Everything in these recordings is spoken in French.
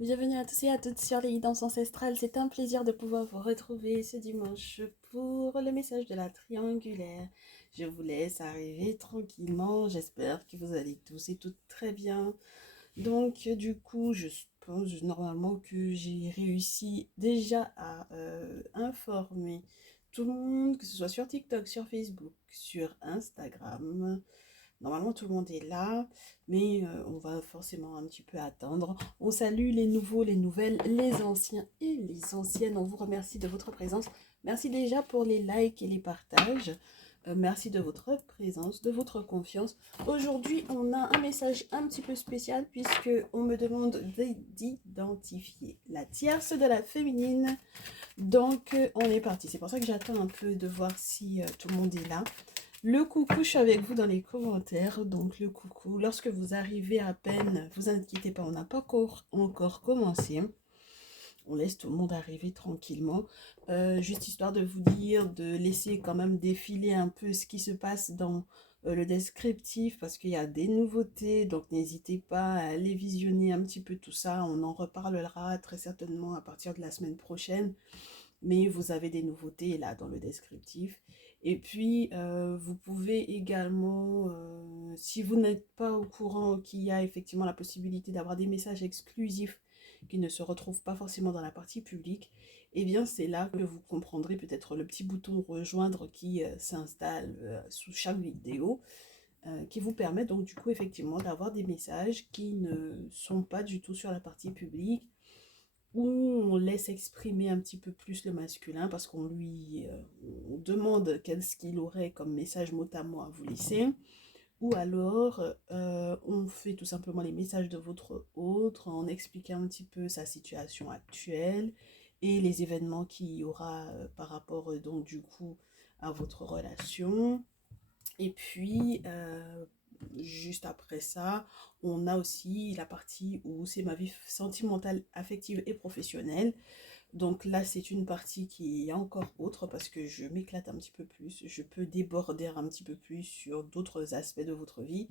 Bienvenue à tous et à toutes sur les danses ancestrales. C'est un plaisir de pouvoir vous retrouver ce dimanche pour le message de la triangulaire. Je vous laisse arriver tranquillement. J'espère que vous allez tous et toutes très bien. Donc, du coup, je pense normalement que j'ai réussi déjà à informer tout le monde, que ce soit sur TikTok, sur Facebook, sur Instagram. Normalement, tout le monde est là, mais on va forcément un petit peu attendre. On salue les nouveaux, les nouvelles, les anciens et les anciennes. On vous remercie de votre présence. Merci déjà pour les likes et les partages. Merci de votre présence, de votre confiance. Aujourd'hui, on a un message un petit peu spécial puisque on me demande d'identifier la tierce de la féminine. Donc, on est parti. C'est pour ça que j'attends un peu de voir si tout le monde est là. Le coucou, je suis avec vous dans les commentaires. Donc, le coucou, lorsque vous arrivez à peine, vous inquiétez pas, on n'a pas encore commencé. On laisse tout le monde arriver tranquillement. Juste histoire de vous dire, de laisser quand même défiler un peu ce qui se passe dans le descriptif parce qu'il y a des nouveautés. Donc, n'hésitez pas à aller visionner un petit peu tout ça. On en reparlera très certainement à partir de la semaine prochaine, mais vous avez des nouveautés là dans le descriptif. Et puis, vous pouvez également, si vous n'êtes pas au courant qu'il y a effectivement la possibilité d'avoir des messages exclusifs qui ne se retrouvent pas forcément dans la partie publique, eh bien c'est là que vous comprendrez peut-être le petit bouton rejoindre qui s'installe sous chaque vidéo, qui vous permet donc du coup effectivement d'avoir des messages qui ne sont pas du tout sur la partie publique, où on laisse exprimer un petit peu plus le masculin parce qu'on lui on demande qu'est-ce qu'il aurait comme message mot à mot à vous laisser, ou alors on fait tout simplement les messages de votre autre en expliquant un petit peu sa situation actuelle et les événements qu'il y aura par rapport donc du coup à votre relation. Et puis, juste après ça, on a aussi la partie où c'est ma vie sentimentale, affective et professionnelle. Donc là, c'est une partie qui est encore autre parce que je m'éclate un petit peu plus. Je peux déborder un petit peu plus sur d'autres aspects de votre vie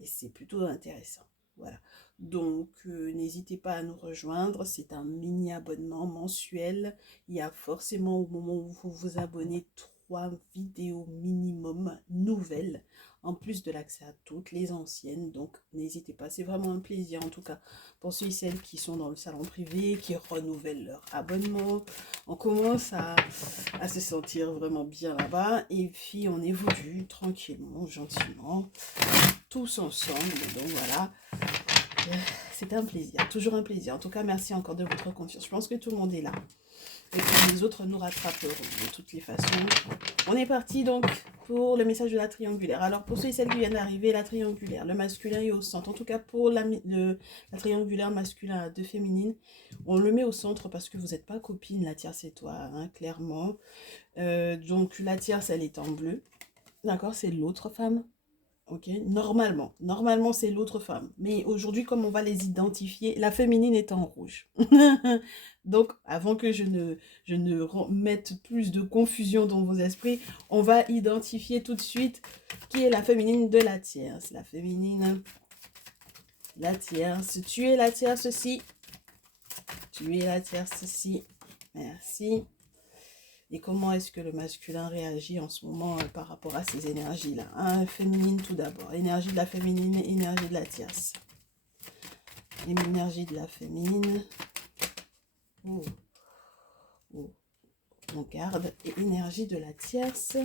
et c'est plutôt intéressant. Voilà. Donc, n'hésitez pas à nous rejoindre. C'est un mini abonnement mensuel. Il y a forcément au moment où vous vous abonnez 3 vidéos minimum nouvelles, en plus de l'accès à toutes les anciennes. Donc, n'hésitez pas. C'est vraiment un plaisir, en tout cas, pour ceux et celles qui sont dans le salon privé, qui renouvellent leur abonnement. On commence à se sentir vraiment bien là-bas. Et puis, on évolue tranquillement, gentiment, tous ensemble. Donc voilà, c'est un plaisir, toujours un plaisir. En tout cas, merci encore de votre confiance. Je pense que tout le monde est là. Et puis les autres nous rattraperont de toutes les façons. On est parti donc pour le message de la triangulaire. Alors pour ceux et celles qui viennent d'arriver, la triangulaire, le masculin est au centre. En tout cas pour la triangulaire masculin à deux féminines, on le met au centre parce que vous n'êtes pas copine, la tierce et toi, hein, clairement. Donc la tierce, elle est en bleu. D'accord, c'est l'autre femme. Ok, normalement c'est l'autre femme. Mais aujourd'hui, comme on va les identifier, la féminine est en rouge. Donc, avant que je ne mette plus de confusion dans vos esprits, on va identifier tout de suite qui est la féminine de la tierce. La féminine, la tierce. Tu es la tierce, si. Tu es la tierce, si. Merci. Et comment est-ce que le masculin réagit en ce moment par rapport à ces énergies-là, hein? Féminine tout d'abord. Énergie de la féminine, énergie de la tierce. Énergie de la féminine. Oh, oh. On garde. Et énergie de la tierce.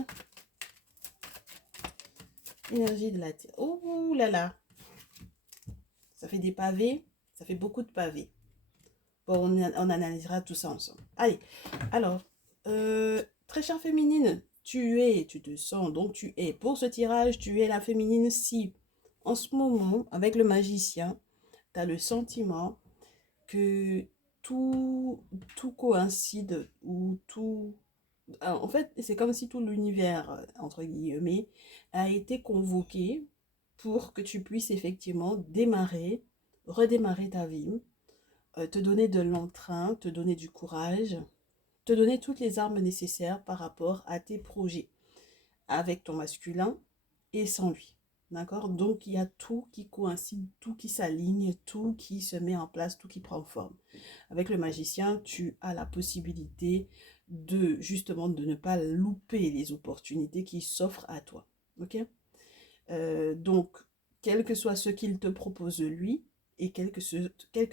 Énergie de la tierce. Oh là là. Ça fait des pavés. Ça fait beaucoup de pavés. Bon, on analysera tout ça ensemble. Allez. Alors, très chère féminine, tu te sens, donc tu es. Pour ce tirage, tu es la féminine si, en ce moment, avec le magicien, tu as le sentiment que tout, tout coïncide ou tout... En fait, c'est comme si tout l'univers, entre guillemets, a été convoqué pour que tu puisses effectivement démarrer, redémarrer ta vie, te donner de l'entrain, te donner du courage, te donner toutes les armes nécessaires par rapport à tes projets, avec ton masculin et sans lui. D'accord? Donc, il y a tout qui coïncide, tout qui s'aligne, tout qui se met en place, tout qui prend forme. Avec le magicien, tu as la possibilité de, justement, de ne pas louper les opportunités qui s'offrent à toi. Ok? Donc, quel que soit ce qu'il te propose lui, et quel que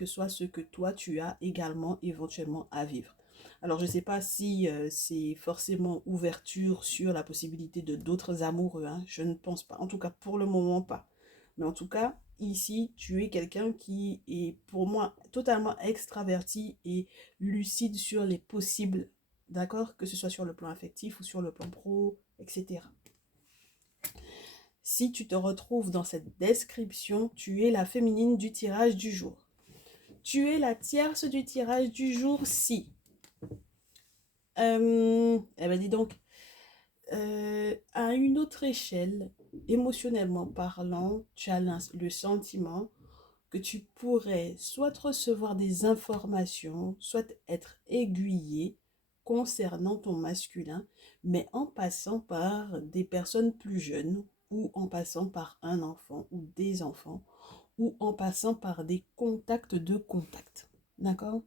soit ce que toi tu as également éventuellement à vivre. Alors, je ne sais pas si c'est forcément ouverture sur la possibilité de d'autres amoureux, hein. Je ne pense pas. En tout cas, pour le moment, pas. Mais en tout cas, ici, tu es quelqu'un qui est pour moi totalement extraverti et lucide sur les possibles, d'accord? Que ce soit sur le plan affectif ou sur le plan pro, etc. Si tu te retrouves dans cette description, tu es la féminine du tirage du jour. Tu es la tierce du tirage du jour si. Eh ben dis donc, à une autre échelle, émotionnellement parlant, tu as le sentiment que tu pourrais soit recevoir des informations, soit être aiguillé concernant ton masculin, mais en passant par des personnes plus jeunes ou en passant par un enfant ou des enfants ou en passant par des contacts de contacts. D'accord?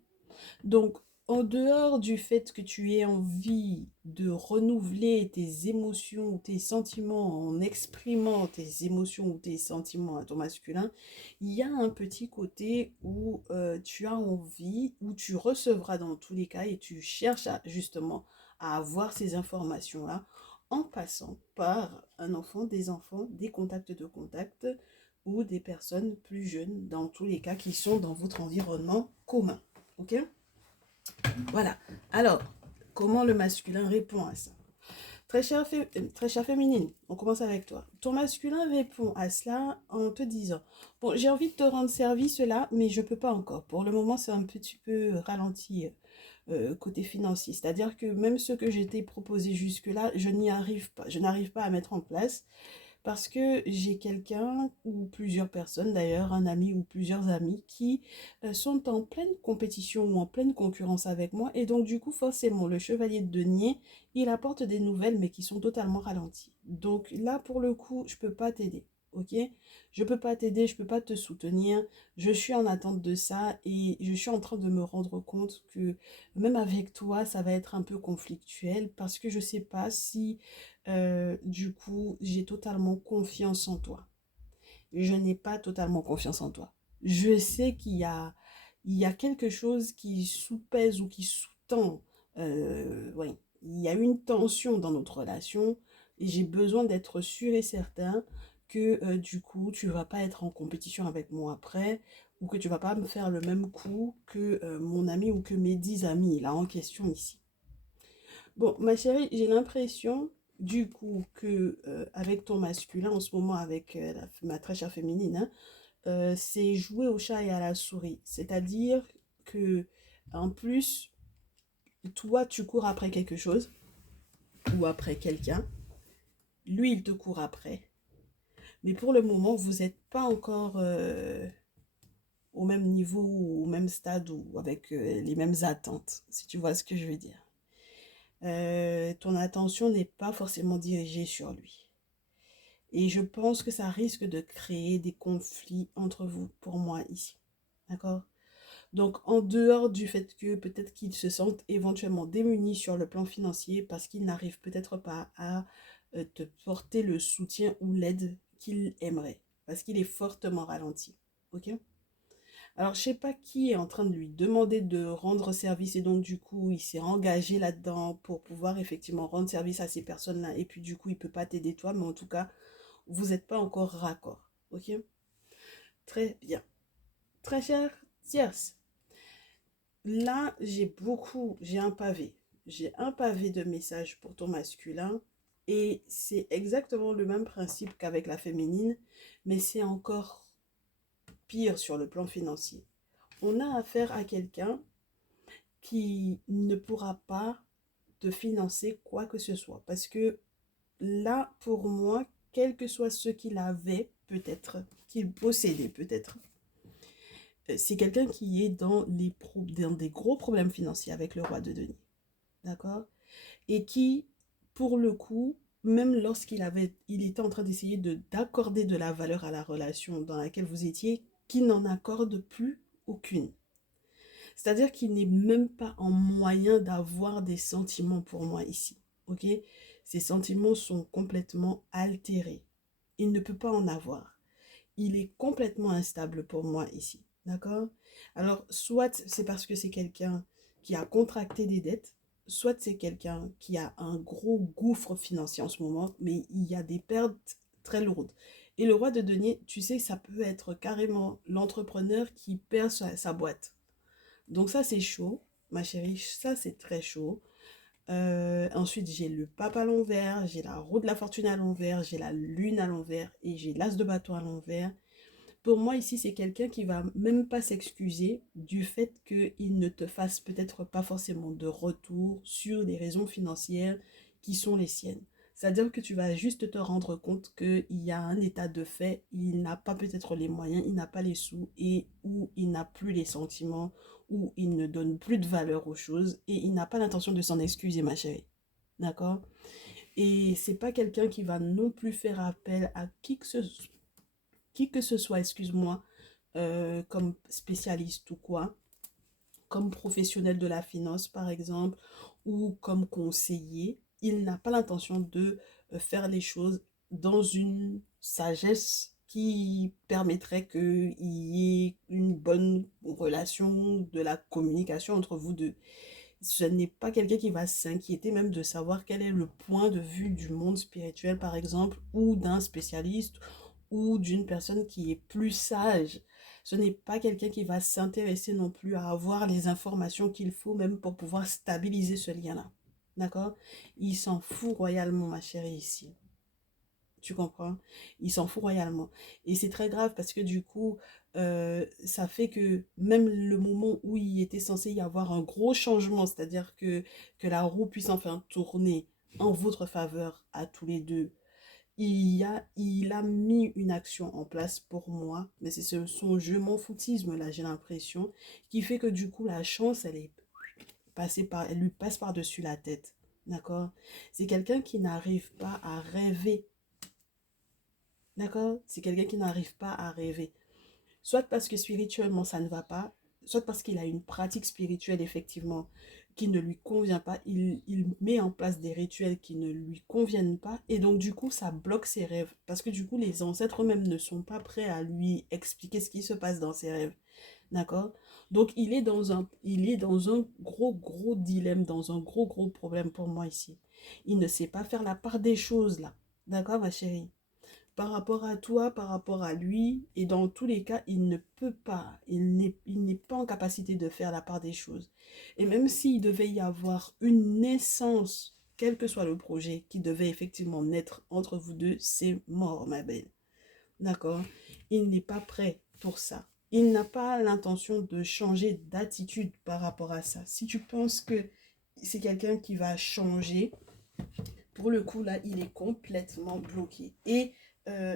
Donc, en dehors du fait que tu aies envie de renouveler tes émotions ou tes sentiments en exprimant tes émotions ou tes sentiments à ton masculin, il y a un petit côté où tu as envie, où tu recevras dans tous les cas et tu cherches justement à avoir ces informations-là en passant par un enfant, des contacts de contacts ou des personnes plus jeunes, dans tous les cas qui sont dans votre environnement commun. Ok? Voilà. Alors, comment le masculin répond à ça? Très chère féminine, on commence avec toi. Ton masculin répond à cela en te disant, bon, j'ai envie de te rendre service là, mais je ne peux pas encore. Pour le moment, c'est un petit peu ralenti côté financier. C'est-à-dire que même ce que j'étais proposé jusque-là, je n'y arrive pas. Je n'arrive pas à mettre en place. Parce que j'ai quelqu'un ou plusieurs personnes d'ailleurs, un ami ou plusieurs amis qui sont en pleine compétition ou en pleine concurrence avec moi. Et donc du coup, forcément, le chevalier de denier, il apporte des nouvelles mais qui sont totalement ralenties. Donc là, pour le coup, je ne peux pas t'aider. Ok? Je ne peux pas t'aider, je ne peux pas te soutenir. Je suis en attente de ça et je suis en train de me rendre compte que même avec toi, ça va être un peu conflictuel parce que je ne sais pas si du coup, j'ai totalement confiance en toi. Je n'ai pas totalement confiance en toi. Je sais il y a quelque chose qui sous-pèse ou qui sous-tend. Ouais, il y a une tension dans notre relation et j'ai besoin d'être sûr et certain que du coup, tu ne vas pas être en compétition avec moi après ou que tu ne vas pas me faire le même coup que mon ami ou que mes 10 amis là en question ici. Bon, ma chérie, j'ai l'impression du coup que avec ton masculin en ce moment avec ma très chère féminine, hein, c'est jouer au chat et à la souris. C'est-à-dire que en plus, toi tu cours après quelque chose ou après quelqu'un, lui il te court après. Mais pour le moment, vous n'êtes pas encore au même niveau ou au même stade ou avec les mêmes attentes, si tu vois ce que je veux dire. Ton attention n'est pas forcément dirigée sur lui. Et je pense que ça risque de créer des conflits entre vous, pour moi, ici. D'accord? Donc, en dehors du fait que peut-être qu'ils se sentent éventuellement démunis sur le plan financier parce qu'ils n'arrivent peut-être pas à te porter le soutien ou l'aide qu'ils aimeraient. Parce qu'il est fortement ralenti. Ok? Alors, je sais pas qui est en train de lui demander de rendre service et donc du coup, il s'est engagé là-dedans pour pouvoir effectivement rendre service à ces personnes-là et puis du coup, il peut pas t'aider toi, mais en tout cas, vous n'êtes pas encore raccord. Ok? Très bien. Très cher tierce. Là, j'ai un pavé. J'ai un pavé de messages pour ton masculin et c'est exactement le même principe qu'avec la féminine, mais c'est encore pire sur le plan financier. On a affaire à quelqu'un qui ne pourra pas te financer quoi que ce soit. Parce que là, pour moi, quel que soit ce qu'il avait, peut-être, qu'il possédait peut-être, c'est quelqu'un qui est dans des gros problèmes financiers avec le roi de denier. D'accord? Et qui, pour le coup, même il était en train d'essayer d'accorder de la valeur à la relation dans laquelle vous étiez, qu'il n'en accorde plus aucune. C'est-à-dire qu'il n'est même pas en moyen d'avoir des sentiments pour moi ici. Ok? Ses sentiments sont complètement altérés. Il ne peut pas en avoir. Il est complètement instable pour moi ici. D'accord? Alors, soit c'est parce que c'est quelqu'un qui a contracté des dettes, soit c'est quelqu'un qui a un gros gouffre financier en ce moment, mais il y a des pertes très lourdes. Et le roi de denier, tu sais, ça peut être carrément l'entrepreneur qui perd sa boîte. Donc ça, c'est chaud, ma chérie, ça, c'est très chaud. Ensuite, j'ai le pape à l'envers, j'ai la roue de la fortune à l'envers, j'ai la lune à l'envers et j'ai l'as de bâton à l'envers. Pour moi, ici, c'est quelqu'un qui va même pas s'excuser du fait qu'il ne te fasse peut-être pas forcément de retour sur les raisons financières qui sont les siennes. C'est-à-dire que tu vas juste te rendre compte qu'il y a un état de fait, il n'a pas peut-être les moyens, il n'a pas les sous, et ou il n'a plus les sentiments, ou il ne donne plus de valeur aux choses, et il n'a pas l'intention de s'en excuser, ma chérie. D'accord? Et c'est pas quelqu'un qui va non plus faire appel à qui que ce soit, excuse-moi, comme spécialiste ou quoi, comme professionnel de la finance par exemple, ou comme conseiller, il n'a pas l'intention de faire les choses dans une sagesse qui permettrait qu'il y ait une bonne relation, de la communication entre vous deux. Ce n'est pas quelqu'un qui va s'inquiéter même de savoir quel est le point de vue du monde spirituel, par exemple, ou d'un spécialiste, ou d'une personne qui est plus sage. Ce n'est pas quelqu'un qui va s'intéresser non plus à avoir les informations qu'il faut même pour pouvoir stabiliser ce lien-là. D'accord? Il s'en fout royalement, ma chérie, ici. Tu comprends? Il s'en fout royalement. Et c'est très grave parce que du coup, ça fait que même le moment où il était censé y avoir un gros changement, c'est-à-dire que la roue puisse enfin tourner en votre faveur à tous les deux, il a mis une action en place pour moi, mais c'est son je m'en foutisme là, j'ai l'impression, qui fait que du coup la chance, elle lui passe par-dessus la tête. D'accord? C'est quelqu'un qui n'arrive pas à rêver. D'accord? C'est quelqu'un qui n'arrive pas à rêver. Soit parce que spirituellement ça ne va pas, soit parce qu'il a une pratique spirituelle effectivement qui ne lui convient pas. Il met en place des rituels qui ne lui conviennent pas et donc du coup ça bloque ses rêves. Parce que du coup les ancêtres eux-mêmes ne sont pas prêts à lui expliquer ce qui se passe dans ses rêves. D'accord? Donc il est dans un gros dilemme, dans un gros problème pour moi ici. Il ne sait pas faire la part des choses là. D'accord ma chérie? Par rapport à toi, par rapport à lui, et dans tous les cas, il ne peut pas, il n'est pas en capacité de faire la part des choses. Et même s'il devait y avoir une naissance, quel que soit le projet qui devait effectivement naître entre vous deux, c'est mort, ma belle. D'accord? Il n'est pas prêt pour ça. Il n'a pas l'intention de changer d'attitude par rapport à ça. Si tu penses que c'est quelqu'un qui va changer, pour le coup, là, il est complètement bloqué. Et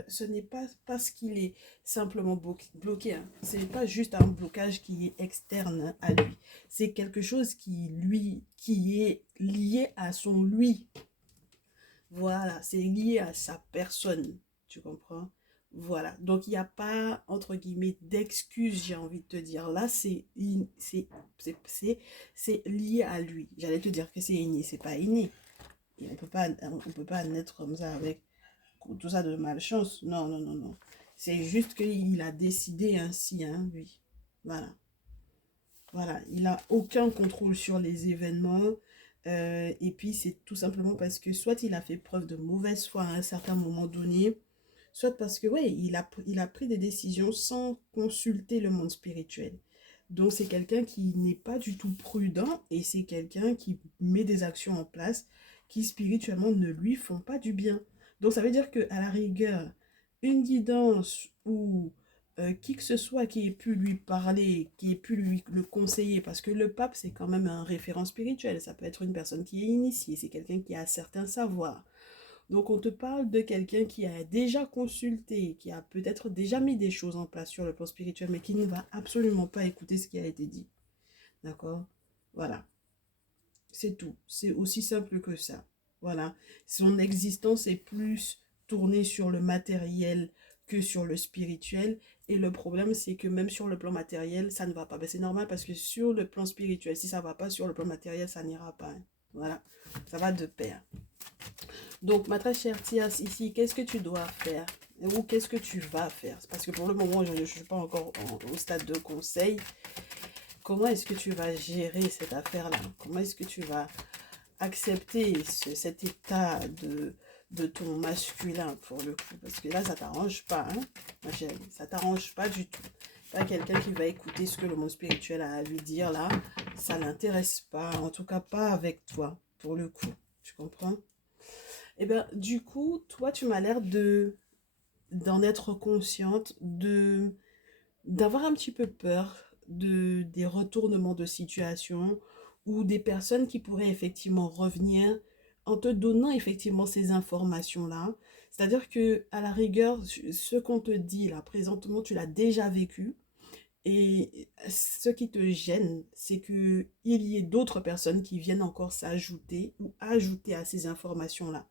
ce n'est pas parce qu'il est simplement bloqué. Hein. Ce n'est pas juste un blocage qui est externe à lui. C'est quelque chose qui est lié à son lui. Voilà, c'est lié à sa personne. Tu comprends? Voilà. Donc, il n'y a pas, entre guillemets, d'excuses, j'ai envie de te dire. Là, c'est lié à lui. J'allais te dire que c'est inné. C'est pas inné. Et on peut pas naître comme ça avec tout ça de malchance. Non, non, non, non. C'est juste qu'il a décidé ainsi, hein, lui. Voilà. Voilà. Il n'a aucun contrôle sur les événements. Et puis, c'est tout simplement parce que soit il a fait preuve de mauvaise foi à un certain moment donné, soit parce que, ouais, il a pris des décisions sans consulter le monde spirituel. Donc, c'est quelqu'un qui n'est pas du tout prudent et c'est quelqu'un qui met des actions en place qui spirituellement ne lui font pas du bien. Donc, ça veut dire que à la rigueur, une guidance ou qui que ce soit qui ait pu lui parler, qui ait pu lui le conseiller, parce que le pape, c'est quand même un référent spirituel. Ça peut être une personne qui est initiée, c'est quelqu'un qui a certains savoirs. Donc, on te parle de quelqu'un qui a déjà consulté, qui a peut-être déjà mis des choses en place sur le plan spirituel, mais qui ne va absolument pas écouter ce qui a été dit. D'accord? Voilà. C'est tout. C'est aussi simple que ça. Voilà. Son existence est plus tournée sur le matériel que sur le spirituel. Et le problème, c'est que même sur le plan matériel, ça ne va pas. Ben, c'est normal parce que sur le plan spirituel, si ça ne va pas, sur le plan matériel, ça n'ira pas, hein. Voilà. Ça va de pair. Donc, ma très chère Tias, ici, qu'est-ce que tu dois faire? Ou qu'est-ce que tu vas faire? Parce que pour le moment, je ne suis pas encore au stade de conseil. Comment est-ce que tu vas gérer cette affaire-là? Comment est-ce que tu vas accepter cet état de ton masculin pour le coup? Parce que là, ça t'arrange pas, hein, ma chérie. Ça t'arrange pas du tout. Pas quelqu'un qui va écouter ce que le monde spirituel a à lui dire là. Ça l'intéresse pas. En tout cas, pas avec toi, pour le coup. Tu comprends? Eh bien, du coup, toi, tu m'as l'air d'en être consciente, d'avoir un petit peu peur des retournements de situation ou des personnes qui pourraient effectivement revenir en te donnant effectivement ces informations-là. C'est-à-dire que à la rigueur, ce qu'on te dit là présentement, tu l'as déjà vécu. Et ce qui te gêne, c'est qu'il y ait d'autres personnes qui viennent encore s'ajouter ou ajouter à ces informations-là.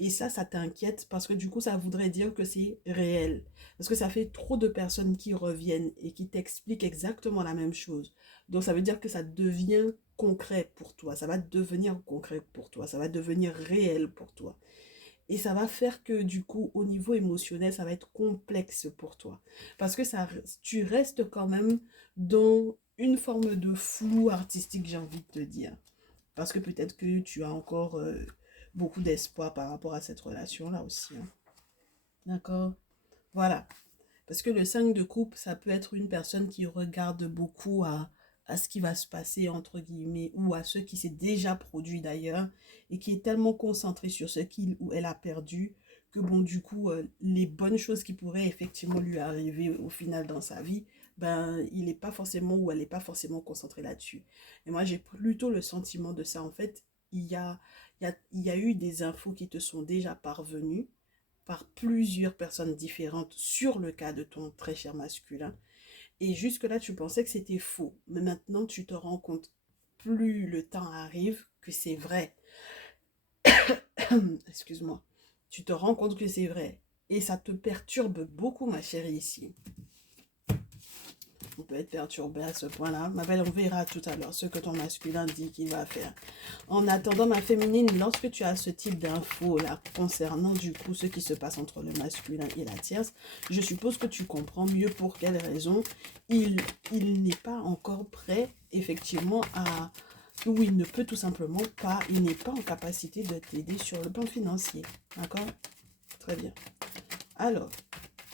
Et ça t'inquiète parce que du coup, ça voudrait dire que c'est réel. Parce que ça fait trop de personnes qui reviennent et qui t'expliquent exactement la même chose. Donc, ça veut dire que ça devient concret pour toi. Ça va devenir concret pour toi. Ça va devenir réel pour toi. Et ça va faire que du coup, au niveau émotionnel, ça va être complexe pour toi. Parce que tu restes quand même dans une forme de flou artistique, j'ai envie de te dire. Parce que peut-être que tu as encore beaucoup d'espoir par rapport à cette relation-là aussi, hein. D'accord? Voilà. Parce que le 5 de coupe, ça peut être une personne qui regarde beaucoup à ce qui va se passer, entre guillemets, ou à ce qui s'est déjà produit d'ailleurs, et qui est tellement concentré sur ce qu'il ou elle a perdu, que bon, du coup, les bonnes choses qui pourraient effectivement lui arriver au final dans sa vie, ben, il n'est pas forcément, ou elle n'est pas forcément concentrée là-dessus. Et moi, j'ai plutôt le sentiment de ça. En fait, il y a eu des infos qui te sont déjà parvenues, par plusieurs personnes différentes sur le cas de ton très cher masculin. Et jusque-là, tu pensais que c'était faux. Mais maintenant, tu te rends compte, plus le temps arrive, que c'est vrai. Excuse-moi. Tu te rends compte que c'est vrai. Et ça te perturbe beaucoup, ma chérie, ici. On peut être perturbé à ce point-là. Ma belle, on verra tout à l'heure ce que ton masculin dit qu'il va faire. En attendant, ma féminine, lorsque tu as ce type d'infos-là concernant du coup ce qui se passe entre le masculin et la tierce, je suppose que tu comprends mieux pour quelle raison il n'est pas encore prêt, effectivement, ou il ne peut tout simplement pas, il n'est pas en capacité de t'aider sur le plan financier. D'accord? Très bien. Alors,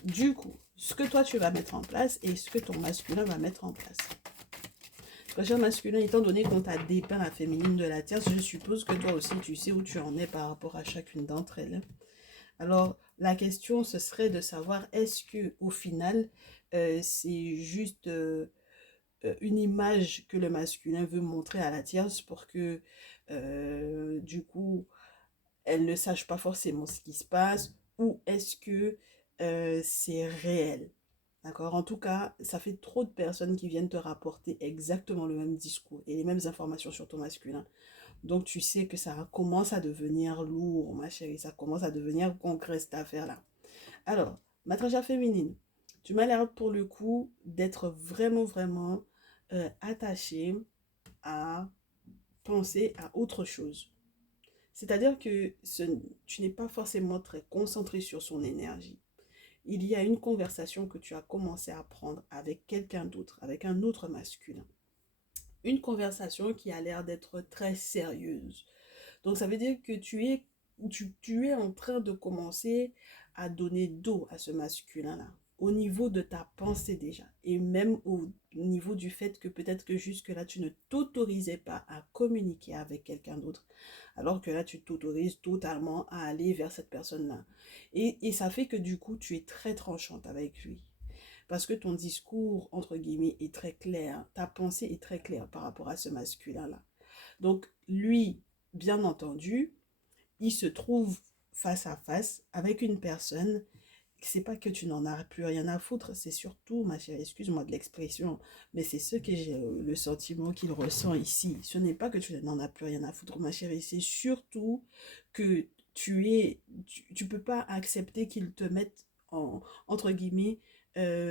du coup, ce que toi tu vas mettre en place et ce que ton masculin va mettre en place. Très cher masculin, étant donné qu'on t'a dépeint la féminine de la tierce, je suppose que toi aussi tu sais où tu en es par rapport à chacune d'entre elles. Alors, la question ce serait de savoir est-ce que au final c'est juste une image que le masculin veut montrer à la tierce pour que du coup elle ne sache pas forcément ce qui se passe, ou est-ce que c'est réel? D'accord? En tout cas, ça fait trop de personnes qui viennent te rapporter exactement le même discours et les mêmes informations sur ton masculin. Donc tu sais que ça commence à devenir lourd, ma chérie. Ça commence à devenir concret cette affaire-là. Alors, ma très chère féminine, tu m'as l'air pour le coup d'être vraiment, vraiment attachée à penser à autre chose. C'est-à-dire que tu n'es pas forcément très concentré sur son énergie. Il y a une conversation que tu as commencé à prendre avec quelqu'un d'autre, avec un autre masculin. Une conversation qui a l'air d'être très sérieuse. Donc ça veut dire que tu es en train de commencer à donner dos à ce masculin-là, au niveau de ta pensée déjà, et même au niveau du fait que peut-être que jusque-là, tu ne t'autorisais pas à communiquer avec quelqu'un d'autre, alors que là, tu t'autorises totalement à aller vers cette personne-là. Et ça fait que du coup, tu es très tranchante avec lui. Parce que ton discours, entre guillemets, est très clair, ta pensée est très claire par rapport à ce masculin-là. Donc, lui, bien entendu, il se trouve face à face avec une personne c'est pas que tu n'en as plus rien à foutre, c'est surtout, ma chérie, excuse-moi de l'expression, mais c'est ce que j'ai le sentiment qu'il ressent ici. Ce n'est pas que tu n'en as plus rien à foutre, ma chérie, c'est surtout que tu peux pas accepter qu'il te mette entre guillemets,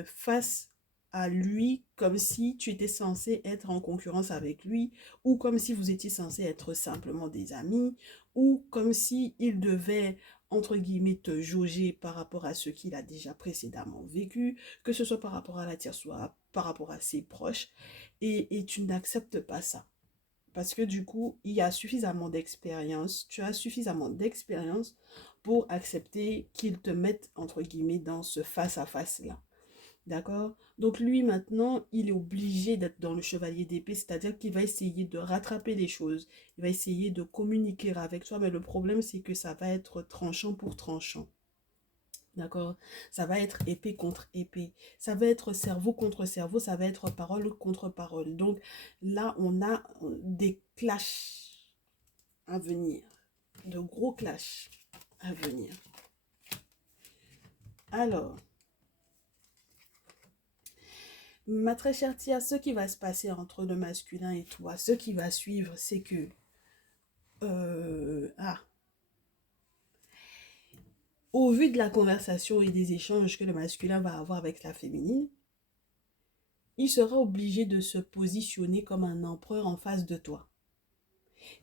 face à lui comme si tu étais censé être en concurrence avec lui, ou comme si vous étiez censé être simplement des amis, ou comme si il devait entre guillemets te jauger par rapport à ce qu'il a déjà précédemment vécu, que ce soit par rapport à la tienne, soit par rapport à ses proches, et tu n'acceptes pas ça. Parce que du coup, il y a suffisamment d'expérience, tu as suffisamment d'expérience pour accepter qu'il te mette, entre guillemets, dans ce face-à-face-là. D'accord? Donc lui, maintenant, il est obligé d'être dans le chevalier d'épée, c'est-à-dire qu'il va essayer de rattraper les choses, il va essayer de communiquer avec toi, mais le problème, c'est que ça va être tranchant pour tranchant. D'accord? Ça va être épée contre épée. Ça va être cerveau contre cerveau. Ça va être parole contre parole. Donc là, on a des clashs à venir. De gros clashs à venir. Alors, ma très chère Tia, ce qui va se passer entre le masculin et toi, ce qui va suivre, c'est que... au vu de la conversation et des échanges que le masculin va avoir avec la féminine, il sera obligé de se positionner comme un empereur en face de toi.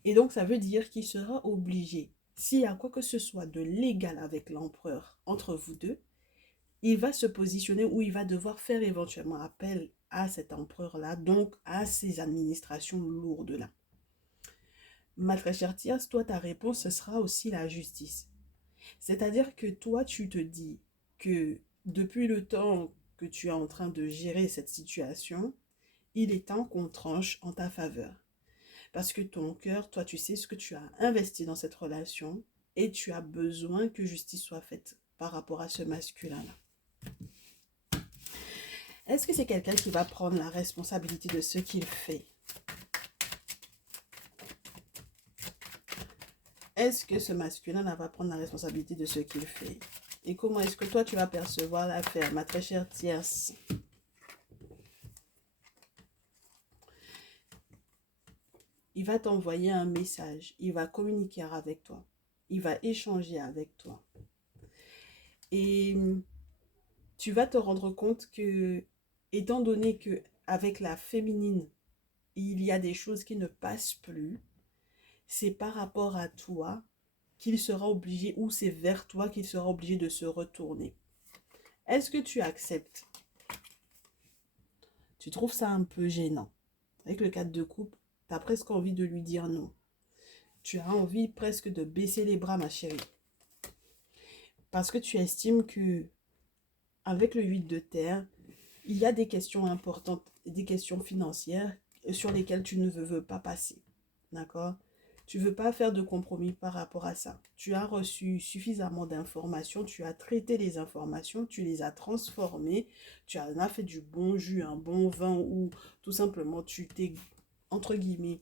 Et donc, ça veut dire qu'il sera obligé, s'il y a quoi que ce soit de légal avec l'empereur entre vous deux, il va se positionner ou il va devoir faire éventuellement appel à cet empereur-là, donc à ces administrations lourdes-là. Ma très chère Thias, toi, ta réponse, ce sera aussi la justice. C'est-à-dire que toi, tu te dis que depuis le temps que tu es en train de gérer cette situation, il est temps qu'on tranche en ta faveur. Parce que ton cœur, toi, tu sais ce que tu as investi dans cette relation et tu as besoin que justice soit faite par rapport à ce masculin-là. Est-ce que c'est quelqu'un qui va prendre la responsabilité de ce qu'il fait? Est-ce que ce masculin-là va prendre la responsabilité de ce qu'il fait? Et comment est-ce que toi, tu vas percevoir l'affaire, ma très chère tierce? Il va t'envoyer un message, il va communiquer avec toi, il va échanger avec toi. Et tu vas te rendre compte que, étant donné que avec la féminine, il y a des choses qui ne passent plus, c'est par rapport à toi qu'il sera obligé, ou c'est vers toi qu'il sera obligé de se retourner. Est-ce que tu acceptes? Tu trouves ça un peu gênant? Avec le 4 de coupe, tu as presque envie de lui dire non. Tu as envie presque de baisser les bras, ma chérie. Parce que tu estimes que, avec le 8 de terre, il y a des questions importantes, des questions financières sur lesquelles tu ne veux pas passer. D'accord? Tu ne veux pas faire de compromis par rapport à ça. Tu as reçu suffisamment d'informations, tu as traité les informations, tu les as transformées, tu en as fait du bon jus, un bon vin, ou tout simplement tu t'es, entre guillemets,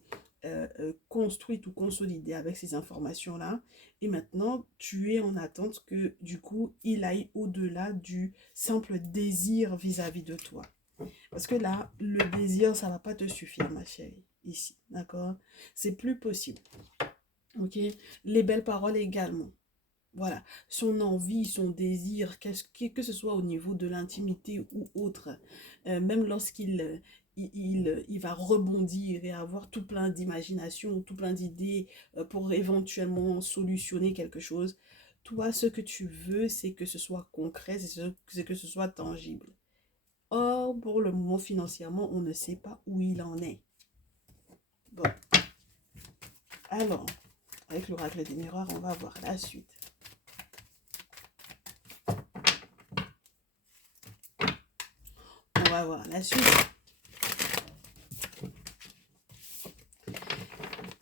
construite ou consolidée avec ces informations-là. Et maintenant, tu es en attente que, du coup, il aille au-delà du simple désir vis-à-vis de toi. Parce que là, le désir, ça ne va pas te suffire, ma chérie, ici, d'accord? C'est plus possible, ok? Les belles paroles également. Voilà, son envie, son désir, que ce soit au niveau de l'intimité ou autre, même lorsqu'il il va rebondir et avoir tout plein d'imagination, tout plein d'idées pour éventuellement solutionner quelque chose. Toi, ce que tu veux, c'est que ce soit concret, c'est que ce soit tangible. Or, pour le moment, financièrement, on ne sait pas où il en est. Bon, alors, avec l'oracle des miroirs, on va voir la suite. On va voir la suite.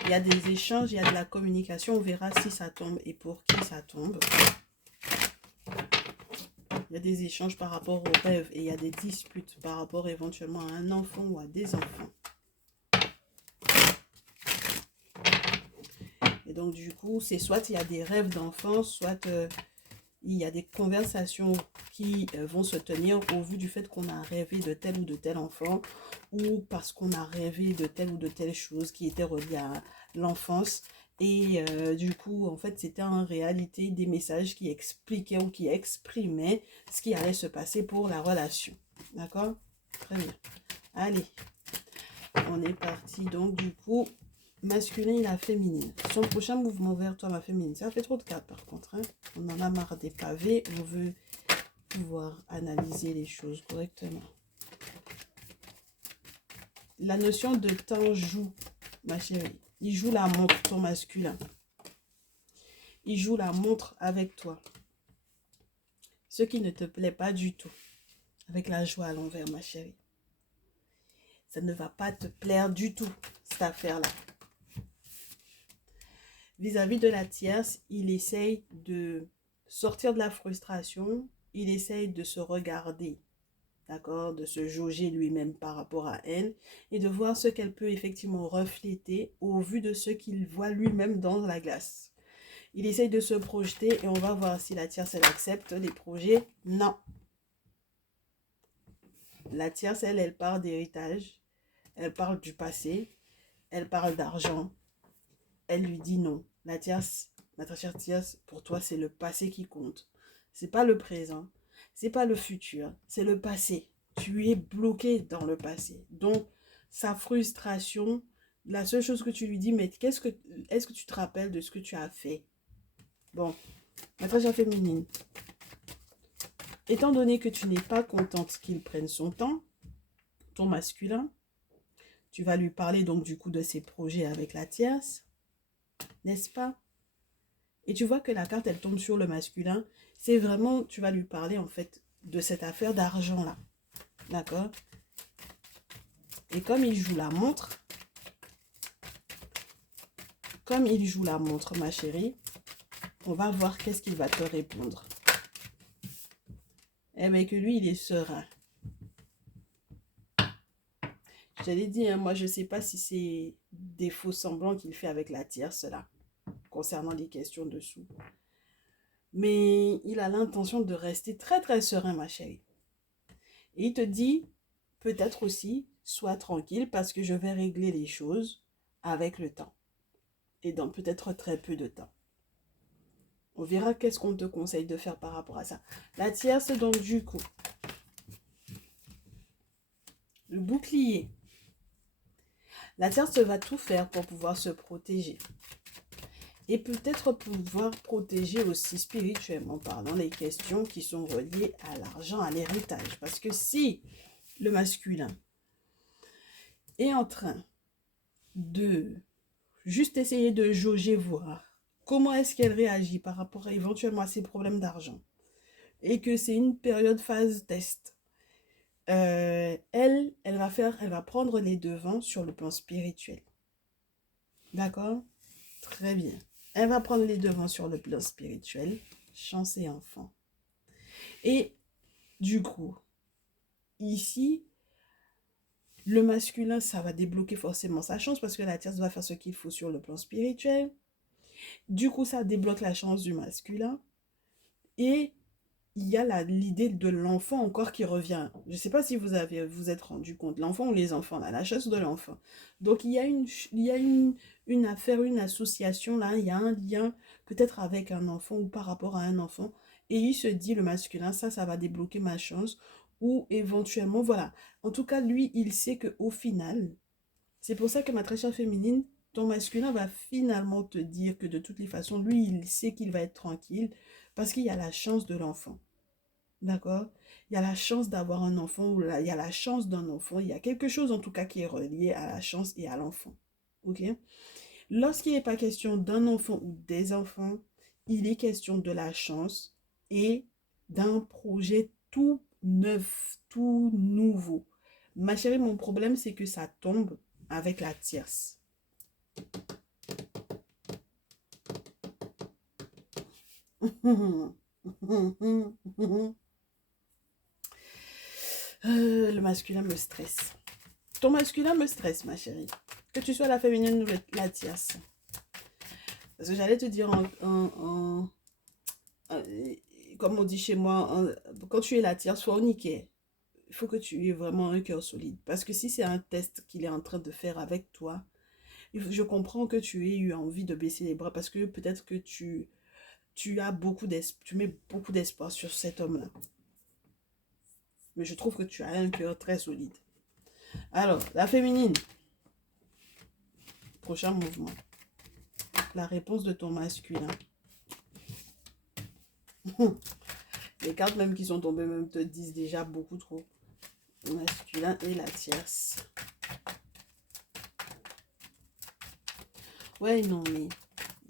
Il y a des échanges, il y a de la communication. On verra si ça tombe et pour qui ça tombe. Il y a des échanges par rapport aux rêves et il y a des disputes par rapport éventuellement à un enfant ou à des enfants. Et donc du coup, c'est soit il y a des rêves d'enfants, soit il y a des conversations qui vont se tenir au vu du fait qu'on a rêvé de tel ou de tel enfant ou parce qu'on a rêvé de telle ou de telle chose qui était reliée à l'enfance. Et du coup, en fait, c'était en réalité des messages qui expliquaient ou qui exprimaient ce qui allait se passer pour la relation. D'accord? Très bien. Allez, on est parti. Donc, du coup, masculin et la féminine. Son prochain mouvement vers toi, ma féminine. Ça fait trop de cartes, par contre. Hein. On en a marre des pavés. On veut pouvoir analyser les choses correctement. La notion de temps joue, ma chérie. Il joue la montre, ton masculin. Il joue la montre avec toi. Ce qui ne te plaît pas du tout. Avec la joie à l'envers, ma chérie. Ça ne va pas te plaire du tout, cette affaire-là. Vis-à-vis de la tierce, il essaye de sortir de la frustration. Il essaye de se regarder. D'accord, de se jauger lui-même par rapport à elle et de voir ce qu'elle peut effectivement refléter au vu de ce qu'il voit lui-même dans la glace. Il essaye de se projeter et on va voir si la tierce, elle accepte les projets. Non. La tierce, elle parle d'héritage, elle parle du passé, elle parle d'argent. Elle lui dit non. La tierce, ma très chère tierce, pour toi, c'est le passé qui compte. C'est pas le présent, c'est pas le futur, c'est le passé. Tu es bloqué dans le passé. Donc, sa frustration, la seule chose que tu lui dis, mais est-ce que tu te rappelles de ce que tu as fait? Bon, ma très chère féminine, étant donné que tu n'es pas contente qu'il prenne son temps, ton masculin, tu vas lui parler donc du coup de ses projets avec la tierce, n'est-ce pas? Et tu vois que la carte, elle tombe sur le masculin. C'est vraiment, tu vas lui parler en fait de cette affaire d'argent là. D'accord? Et comme il joue la montre, ma chérie, on va voir qu'est-ce qu'il va te répondre. Eh bien, que lui, il est serein. Je te l'ai dit, hein, moi, je ne sais pas si c'est des faux semblants qu'il fait avec la tierce là, concernant les questions dessous. Mais il a l'intention de rester très, très serein, ma chérie. Et il te dit, peut-être aussi, sois tranquille parce que je vais régler les choses avec le temps. Et dans peut-être très peu de temps. On verra qu'est-ce qu'on te conseille de faire par rapport à ça. La tierce, donc, du coup. Le bouclier. La tierce va tout faire pour pouvoir se protéger. Et peut-être pouvoir protéger aussi spirituellement parlant les questions qui sont reliées à l'argent, à l'héritage. Parce que si le masculin est en train de juste essayer de jauger, voir comment est-ce qu'elle réagit par rapport à éventuellement à ses problèmes d'argent, et que c'est une période phase test, elle va prendre les devants sur le plan spirituel. D'accord? Très bien. Elle va prendre les devants sur le plan spirituel, chance et enfant. Et du coup, ici, le masculin, ça va débloquer forcément sa chance parce que la tierce va faire ce qu'il faut sur le plan spirituel. Du coup, ça débloque la chance du masculin. Et il y a l'idée de l'enfant encore qui revient. Je ne sais pas si vous êtes rendu compte, l'enfant ou les enfants, là, la chance de l'enfant. Donc, il y a une affaire, une association, là, il y a un lien peut-être avec un enfant ou par rapport à un enfant. Et il se dit, le masculin, ça va débloquer ma chance. Ou éventuellement, voilà. En tout cas, lui, il sait qu'au final, c'est pour ça que ma très chère féminine, ton masculin va finalement te dire que de toutes les façons, lui, il sait qu'il va être tranquille parce qu'il y a la chance de l'enfant. D'accord? Il y a la chance d'avoir un enfant, ou il y a la chance d'un enfant, il y a quelque chose en tout cas qui est relié à la chance et à l'enfant. Ok? Lorsqu'il n'est pas question d'un enfant ou des enfants, il est question de la chance et d'un projet tout neuf, tout nouveau. Ma chérie, mon problème, c'est que ça tombe avec la tierce. Le masculin me stresse. Ton masculin me stresse, ma chérie. Que tu sois la féminine ou la tierce. Parce que j'allais te dire comme on dit chez moi, quand tu es la tierce, soit au nickel. Il faut que tu aies vraiment un cœur solide. Parce que si c'est un test qu'il est en train de faire avec toi, je comprends que tu aies eu envie de baisser les bras parce que peut-être que tu as tu mets beaucoup d'espoir sur cet homme-là. Mais je trouve que tu as un cœur très solide. Alors, la féminine. Prochain mouvement. La réponse de ton masculin. Les cartes même qui sont tombées même te disent déjà beaucoup trop. Le masculin et la tierce. Ouais, non, mais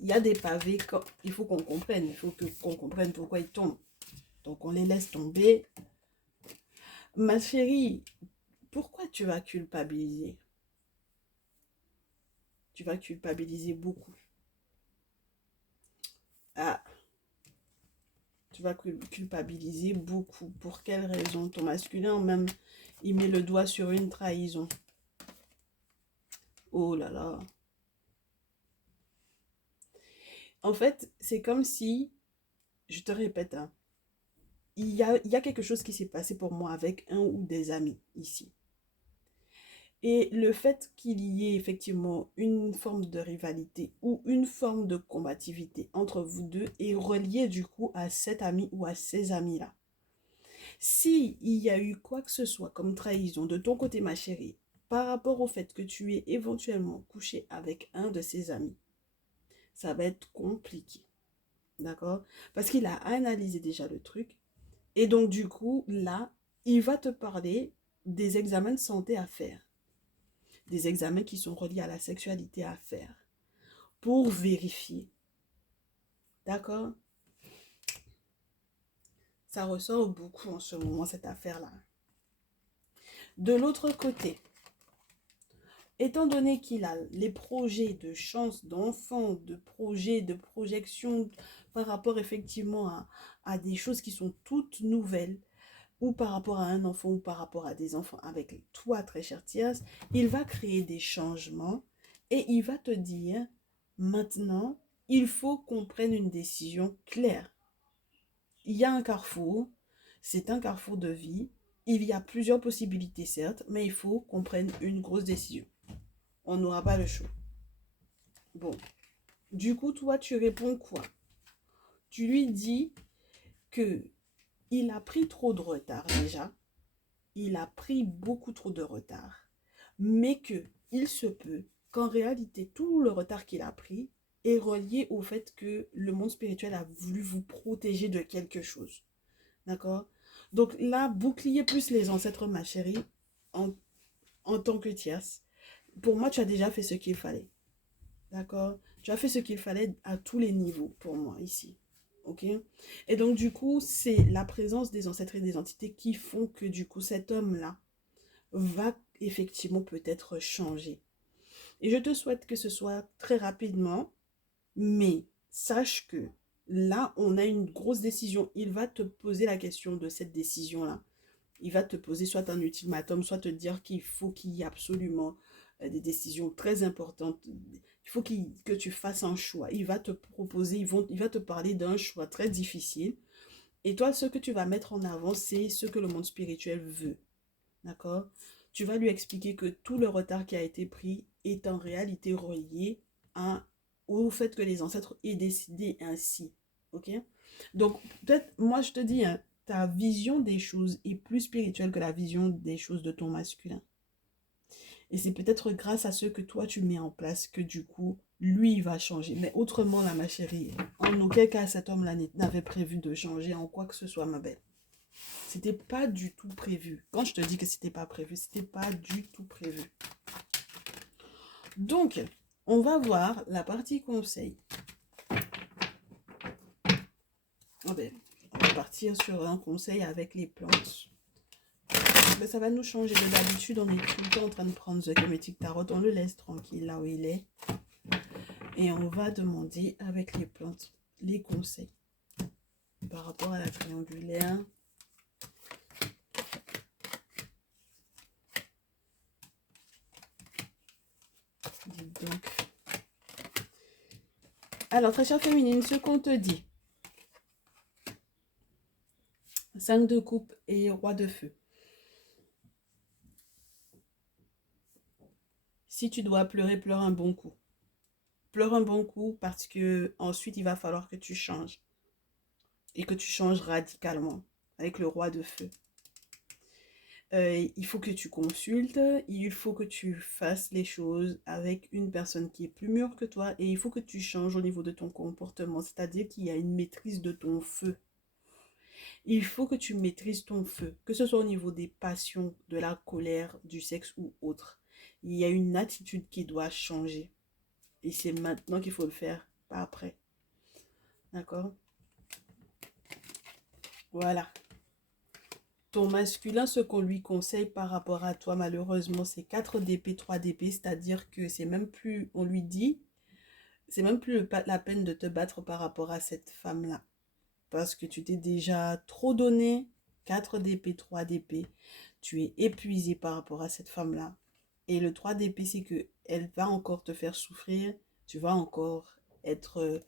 il y a des pavés, il faut qu'on comprenne. Il faut qu'on comprenne pourquoi ils tombent. Donc, on les laisse tomber. Ma chérie, pourquoi tu vas culpabiliser? Tu vas culpabiliser beaucoup. Ah, tu vas culpabiliser beaucoup. Pour quelle raison? Ton masculin, même, il met le doigt sur une trahison. Oh là là. En fait, c'est comme si, je te répète, hein, il y a quelque chose qui s'est passé pour moi avec un ou des amis ici. Et le fait qu'il y ait effectivement une forme de rivalité ou une forme de combativité entre vous deux est relié du coup à cet ami ou à ces amis-là. Si il y a eu quoi que ce soit comme trahison de ton côté, ma chérie, par rapport au fait que tu aies éventuellement couché avec un de ses amis, ça va être compliqué. D'accord? Parce qu'il a analysé déjà le truc. Et donc, du coup, là, il va te parler des examens de santé à faire. Des examens qui sont reliés à la sexualité à faire. Pour vérifier. D'accord? Ça ressort beaucoup en ce moment, cette affaire-là. De l'autre côté, étant donné qu'il a les projets de chance d'enfant, de projets, de projection par rapport effectivement à des choses qui sont toutes nouvelles, ou par rapport à un enfant ou par rapport à des enfants avec toi, très cher Thiers, il va créer des changements et il va te dire, maintenant, il faut qu'on prenne une décision claire. Il y a un carrefour, c'est un carrefour de vie, il y a plusieurs possibilités certes, mais il faut qu'on prenne une grosse décision. On n'aura pas le choix. Bon, du coup, toi, tu réponds quoi? Tu lui dis que il a pris trop de retard déjà. Il a pris beaucoup trop de retard. Mais que il se peut qu'en réalité, tout le retard qu'il a pris est relié au fait que le monde spirituel a voulu vous protéger de quelque chose. D'accord? Donc là, bouclier plus les ancêtres, ma chérie, en, en tant que tierce. Pour moi, tu as déjà fait ce qu'il fallait. D'accord? Tu as fait ce qu'il fallait à tous les niveaux pour moi ici. Ok? Et donc, du coup, c'est la présence des ancêtres et des entités qui font que, du coup, cet homme-là va effectivement peut-être changer. Et je te souhaite que ce soit très rapidement, mais sache que là, on a une grosse décision. Il va te poser la question de cette décision-là. Il va te poser soit un ultimatum, soit te dire qu'il faut qu'il y ait absolument des décisions très importantes. Il faut que tu fasses un choix. Il va te proposer, il va te parler d'un choix très difficile. Et toi, ce que tu vas mettre en avant, c'est ce que le monde spirituel veut. D'accord? Tu vas lui expliquer que tout le retard qui a été pris est en réalité relié au fait que les ancêtres aient décidé ainsi. Ok? Donc, peut-être, moi je te dis, hein, ta vision des choses est plus spirituelle que la vision des choses de ton masculin. Et c'est peut-être grâce à ce que toi tu mets en place que du coup, lui il va changer. Mais autrement, là, ma chérie, en aucun cas cet homme-là n'avait prévu de changer en quoi que ce soit, ma belle. C'était pas du tout prévu. Quand je te dis que c'était pas prévu, c'était pas du tout prévu. Donc, on va voir la partie conseil. Oh ben, on va partir sur un conseil avec les plantes. Ben, ça va nous changer de d'habitude. On est tout le temps en train de prendre The Kemetic Tarot. On le laisse tranquille là où il est. Et on va demander avec les plantes les conseils par rapport à la triangulaire. Dites donc. Alors, très chère féminine, ce qu'on te dit. 5 de coupe et roi de feu. Si tu dois pleurer, pleure un bon coup. Pleure un bon coup parce que ensuite il va falloir que tu changes. Et que tu changes radicalement avec le roi de feu. Il faut que tu consultes, il faut que tu fasses les choses avec une personne qui est plus mûre que toi et il faut que tu changes au niveau de ton comportement, c'est-à-dire qu'il y a une maîtrise de ton feu. Il faut que tu maîtrises ton feu, que ce soit au niveau des passions, de la colère, du sexe ou autre. Il y a une attitude qui doit changer et c'est maintenant qu'il faut le faire, pas après. D'accord? Voilà. Ton masculin, ce qu'on lui conseille par rapport à toi, malheureusement, c'est 4 d'épée, 3 d'épée, c'est-à-dire que c'est même plus, on lui dit, c'est même plus la peine de te battre par rapport à cette femme-là. Parce que tu t'es déjà trop donné, 4 d'épée, 3 d'épée, tu es épuisé par rapport à cette femme-là. Et le 3 d'épée, c'est que elle va encore te faire souffrir, tu vas encore être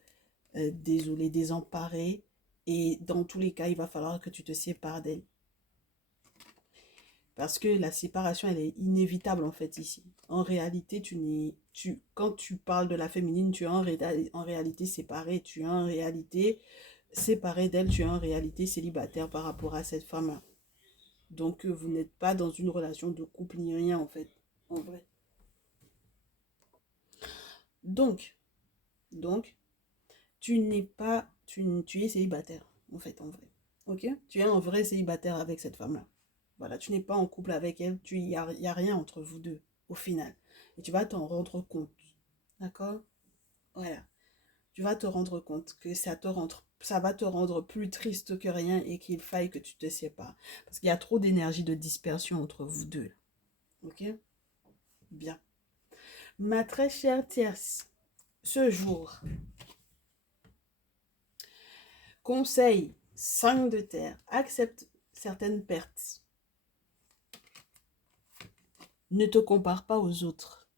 désolé, désemparé, et dans tous les cas, il va falloir que tu te sépares d'elle. Parce que la séparation, elle est inévitable en fait ici. En réalité, quand tu parles de la féminine, tu es en réalité séparé. Tu es en réalité séparé d'elle, tu es en réalité célibataire par rapport à cette femme-là. Donc, vous n'êtes pas dans une relation de couple ni rien en fait, en vrai. Donc, donc tu n'es pas, tu es célibataire en fait, en vrai. Ok? Tu es un vrai célibataire avec cette femme-là. Voilà, tu n'es pas en couple avec elle, il n'y a rien entre vous deux, au final. Et tu vas t'en rendre compte. D'accord? Voilà. Tu vas te rendre compte que ça va te rendre plus triste que rien et qu'il faille que tu te sépares. Parce qu'il y a trop d'énergie de dispersion entre vous deux. Ok? Bien. Ma très chère tierce, ce jour, conseil 5 de terre, accepte certaines pertes. Ne te compare pas aux autres.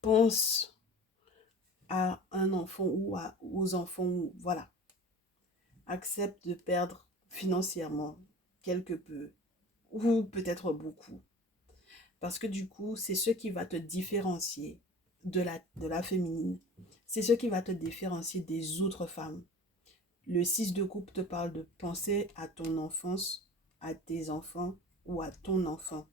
Pense à un enfant ou aux enfants, voilà. Accepte de perdre financièrement quelque peu ou peut-être beaucoup. Parce que du coup, c'est ce qui va te différencier de la féminine. C'est ce qui va te différencier des autres femmes. Le 6 de coupe te parle de penser à ton enfance, à tes enfants ou à ton enfant.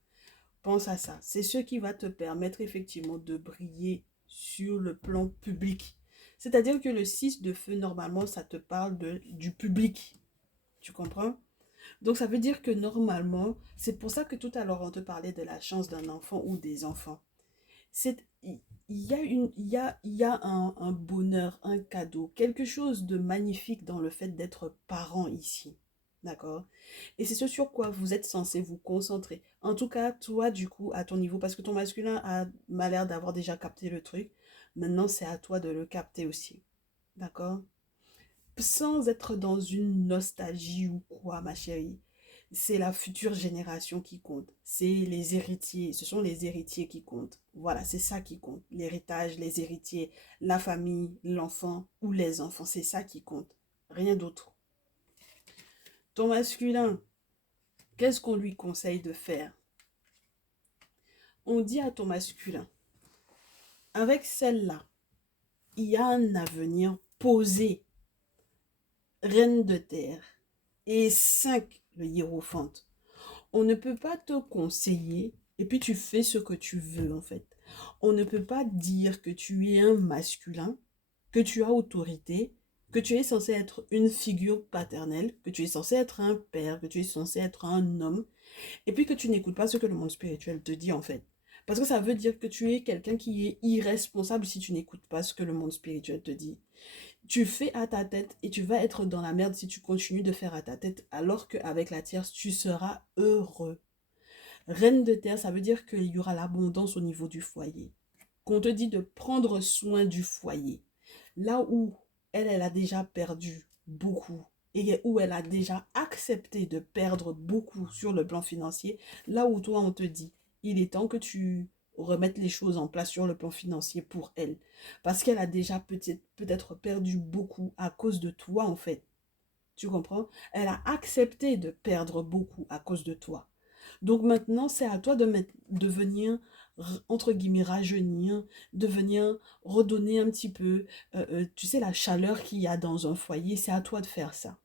Pense à ça. C'est ce qui va te permettre effectivement de briller sur le plan public. C'est-à-dire que le 6 de feu, normalement, ça te parle du public. Tu comprends? Donc, ça veut dire que normalement, c'est pour ça que tout à l'heure, on te parlait de la chance d'un enfant ou des enfants. Il il y a un bonheur, un cadeau, quelque chose de magnifique dans le fait d'être parent ici. D'accord? Et c'est ce sur quoi vous êtes censé vous concentrer. En tout cas, toi, du coup, à ton niveau, parce que ton masculin m'a l'air d'avoir déjà capté le truc. Maintenant, c'est à toi de le capter aussi. D'accord? Sans être dans une nostalgie ou quoi, ma chérie. C'est la future génération qui compte. C'est les héritiers. Ce sont les héritiers qui comptent. Voilà, c'est ça qui compte. L'héritage, les héritiers, la famille, l'enfant ou les enfants. C'est ça qui compte. Rien d'autre. Ton masculin, qu'est-ce qu'on lui conseille de faire? On dit à ton masculin, avec celle-là, il y a un avenir posé. Reine de terre. Et 5, le hiérophante. On ne peut pas te conseiller et puis tu fais ce que tu veux en fait. On ne peut pas dire que tu es un masculin, que tu as autorité, que tu es censé être une figure paternelle, que tu es censé être un père, que tu es censé être un homme, et puis que tu n'écoutes pas ce que le monde spirituel te dit en fait. Parce que ça veut dire que tu es quelqu'un qui est irresponsable si tu n'écoutes pas ce que le monde spirituel te dit. Tu fais à ta tête et tu vas être dans la merde si tu continues de faire à ta tête, alors qu'avec la tierce, tu seras heureux. Reine de terre, ça veut dire qu'il y aura l'abondance au niveau du foyer. Qu'on te dit de prendre soin du foyer. Là où elle a déjà perdu beaucoup et où elle a déjà accepté de perdre beaucoup sur le plan financier, là où toi on te dit, il est temps que tu remettes les choses en place sur le plan financier pour elle. Parce qu'elle a déjà peut-être perdu beaucoup à cause de toi en fait. Tu comprends? Elle a accepté de perdre beaucoup à cause de toi. Donc maintenant, c'est à toi de venir, entre guillemets, rajeunir, de venir redonner un petit peu, tu sais, la chaleur qu'il y a dans un foyer. C'est à toi de faire ça.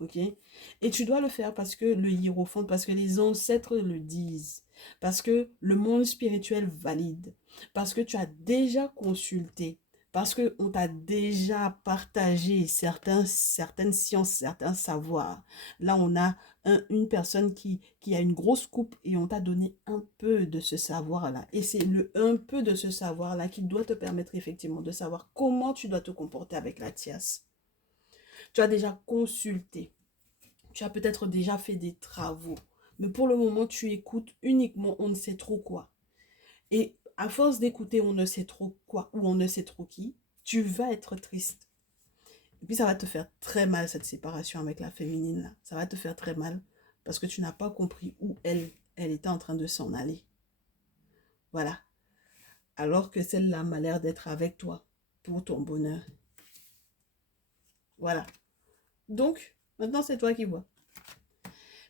Ok? Et tu dois le faire parce que le hiérophante, parce que les ancêtres le disent, parce que le monde spirituel valide, parce que tu as déjà consulté, parce qu'on t'a déjà partagé certaines sciences, certains savoirs. Là, on a une personne qui a une grosse coupe et on t'a donné un peu de ce savoir-là. Et c'est le un peu de ce savoir-là qui doit te permettre effectivement de savoir comment tu dois te comporter avec la tierce. Tu as déjà consulté, tu as peut-être déjà fait des travaux, mais pour le moment, tu écoutes uniquement on ne sait trop quoi. Et à force d'écouter on ne sait trop quoi ou on ne sait trop qui, tu vas être triste. Et puis ça va te faire très mal cette séparation avec la féminine là. Ça va te faire très mal parce que tu n'as pas compris où elle était en train de s'en aller. Voilà. Alors que celle-là m'a l'air d'être avec toi pour ton bonheur. Voilà. Donc, maintenant c'est toi qui vois.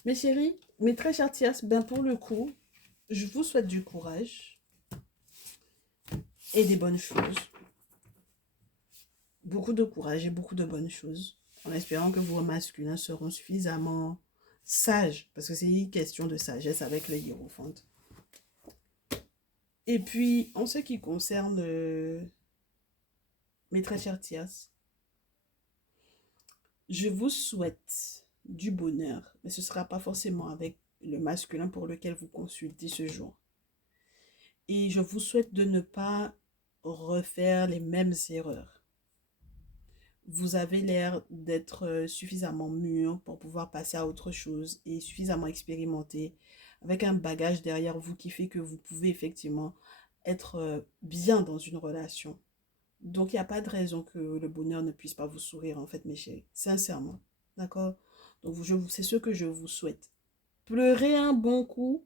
Mes chéris, mes très chers tiers, ben pour le coup, je vous souhaite du courage et des bonnes choses. Beaucoup de courage et beaucoup de bonnes choses. En espérant que vos masculins seront suffisamment sages. Parce que c'est une question de sagesse avec le hiérophante. Et puis, en ce qui concerne mes très chers tiers, je vous souhaite du bonheur. Mais ce ne sera pas forcément avec le masculin pour lequel vous consultez ce jour. Et je vous souhaite de ne pas refaire les mêmes erreurs. Vous avez l'air d'être suffisamment mûr pour pouvoir passer à autre chose et suffisamment expérimenté avec un bagage derrière vous qui fait que vous pouvez effectivement être bien dans une relation. Donc, il n'y a pas de raison que le bonheur ne puisse pas vous sourire, en fait, mes chéris. Sincèrement. D'accord? Donc, c'est ce que je vous souhaite. Pleurez un bon coup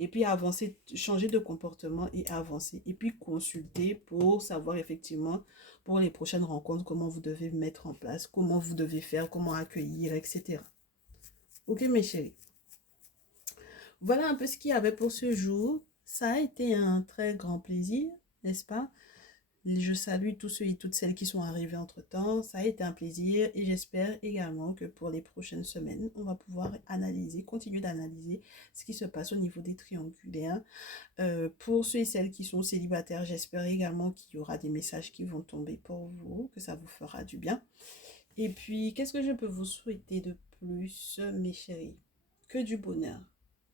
et puis avancer, changer de comportement et avancer. Et puis consulter pour savoir effectivement pour les prochaines rencontres comment vous devez mettre en place, comment vous devez faire, comment accueillir, etc. Ok mes chéris. Voilà un peu ce qu'il y avait pour ce jour. Ça a été un très grand plaisir, n'est-ce pas? Je salue tous ceux et toutes celles qui sont arrivés entre-temps. Ça a été un plaisir et j'espère également que pour les prochaines semaines, on va pouvoir continuer d'analyser ce qui se passe au niveau des triangulaires. Pour ceux et celles qui sont célibataires, j'espère également qu'il y aura des messages qui vont tomber pour vous, que ça vous fera du bien. Et puis, qu'est-ce que je peux vous souhaiter de plus, mes chéris? Que du bonheur.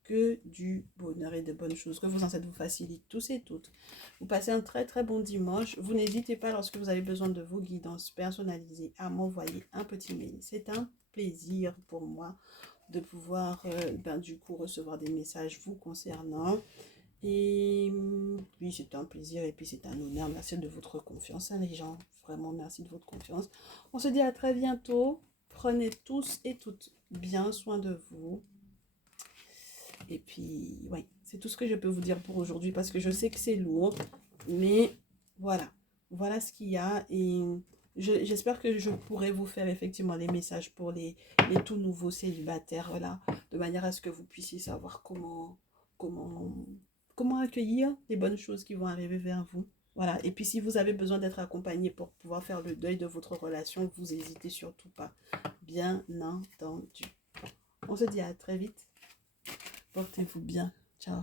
Que du bonheur et de bonnes choses. Que vos ancêtres vous facilitent tous et toutes. Vous passez un très très bon dimanche. Vous n'hésitez pas lorsque vous avez besoin de vos guidances personnalisées à m'envoyer un petit mail. C'est un plaisir pour moi de pouvoir du coup recevoir des messages vous concernant. Et oui, c'est un plaisir et puis c'est un honneur. Merci de votre confiance, hein, les gens. Vraiment, merci de votre confiance. On se dit à très bientôt. Prenez tous et toutes bien soin de vous. Et puis, ouais, c'est tout ce que je peux vous dire pour aujourd'hui parce que je sais que c'est lourd. Mais voilà, voilà ce qu'il y a. Et j'espère que je pourrai vous faire effectivement les messages pour les tout nouveaux célibataires. Voilà, de manière à ce que vous puissiez savoir comment accueillir les bonnes choses qui vont arriver vers vous. Voilà, et puis si vous avez besoin d'être accompagné pour pouvoir faire le deuil de votre relation, vous n'hésitez surtout pas. Bien entendu. On se dit à très vite. Portez-vous bien. Ciao.